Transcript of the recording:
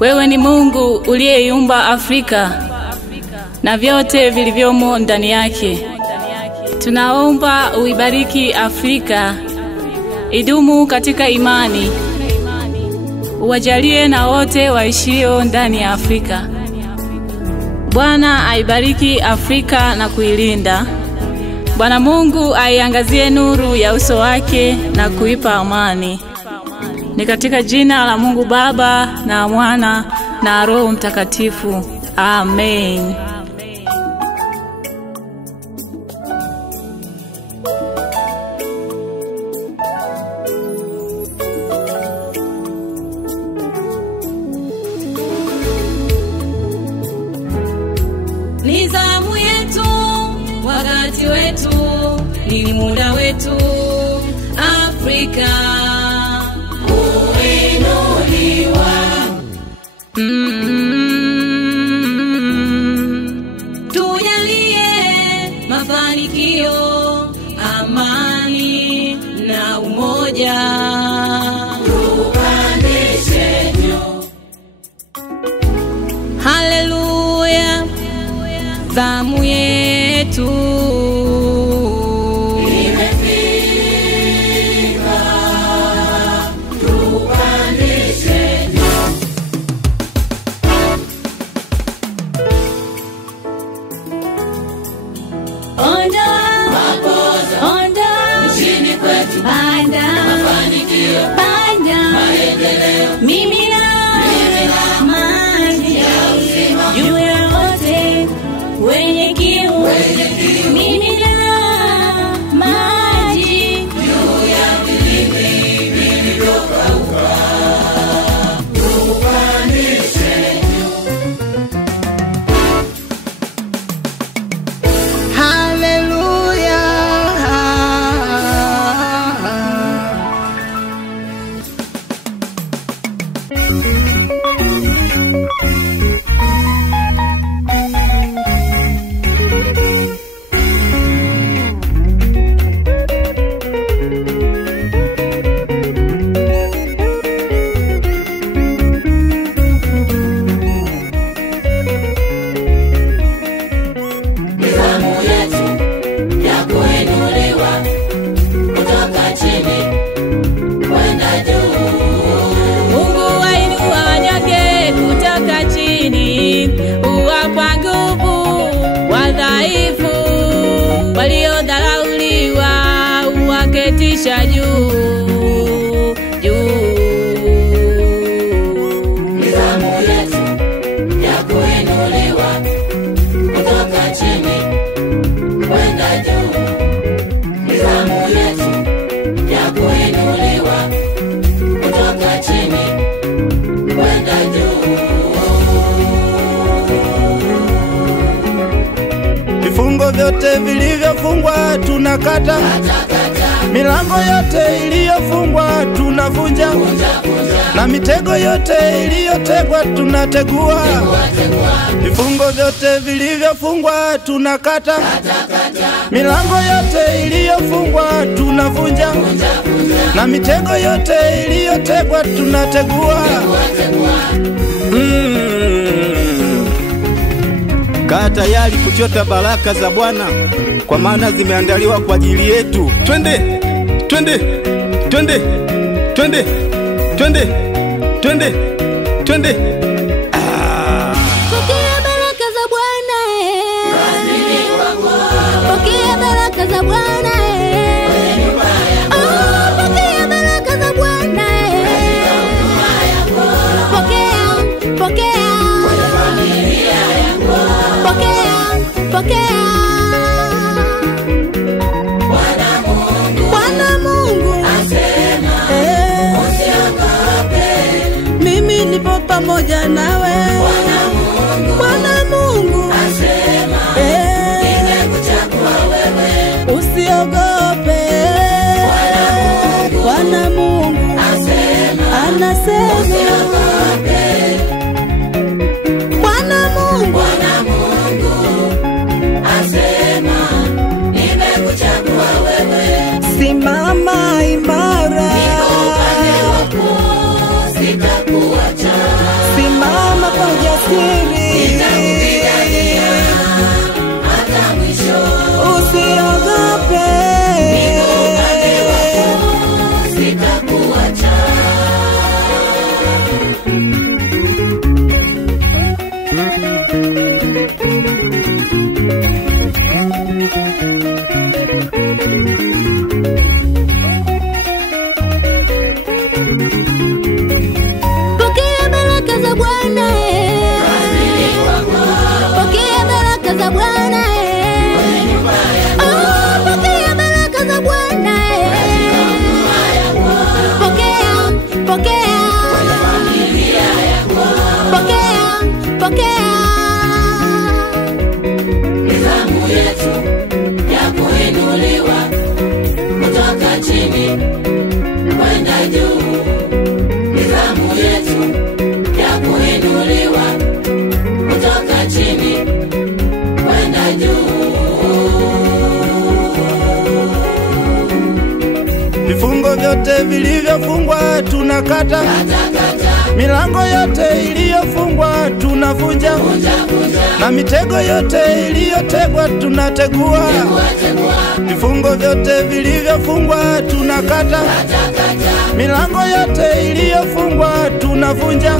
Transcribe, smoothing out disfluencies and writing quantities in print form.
Wewe ni Mungu uliyeiumba Afrika na vyote vilivyomo ndani yake. Tunaomba uibariki Afrika, idumu katika imani. Uwajalie na wote waishio ndani ya Afrika. Bwana aibariki Afrika na kuilinda. Bwana Mungu aiangazie nuru ya uso wake na kuipa amani. Ni katika jina la Mungu Baba na Mwana na Roho Mtakatifu. Amen. Ni zamu yetu, wakati wetu, ni muda wetu, Afrika uinuliwa. Tujalie mafanikio, amani na umoja. Tupandishe juu. Haleluya. Zamu yetu imefika, tupandishe juu. Onda mapoza, onda nchini kwetu, panda mafanikio, panda maendeleo, mimina maji ya uzima juu ya wote wenye kiu, mimina maji juu ya vilindi vilivyokauka. Tupandishe juu. Haleluya. Waliodharauliwa uwaketisha juu juu. Ni zamu yetu ya kuinuliwa kutoka chini kwenda juu. Ni zamu yetu ya kuinuliwa kutoka chini kwenda juu. Vifungo vyote vilivyofungwa tunakata, milango yote iliyofungwa tunavunja, na mitego yote iliyotegwa tunategua. Vifungo vyote vilivyofungwa tunakata, milango yote iliyofungwa tunavunja, na mitego yote iliyotegwa tunategua. Kaa tayari kuchota baraka za Bwana, kwa maana zimeandaliwa kwa ajili yetu. Twende, twende, twende, twende, twende, twende, twende. Pokea baraka za Bwana, pokea baraka za Bwana, pokea baraka za Bwana, pokea, pokea, pokea, pokea. Bwana Mungu asema, usiogope, Mimi nipo pamoja nawe. Bwana Mungu asema, nimekuchagua wewe. Usiogope. Bwana Mungu anasema, Usiogope. Bwana Mungu Asema, nimekuchagua wewe. simama imara. Niko upande wako, sitakuacha. Simama vyote vilivyofungwa tunakata, milango yote iliyofungwa tunavunja, na mitego yote iliyotegwa tunategua. Vifungo vyote vilivyofungwa tunakata, milango yote iliyofungwa tunavunja.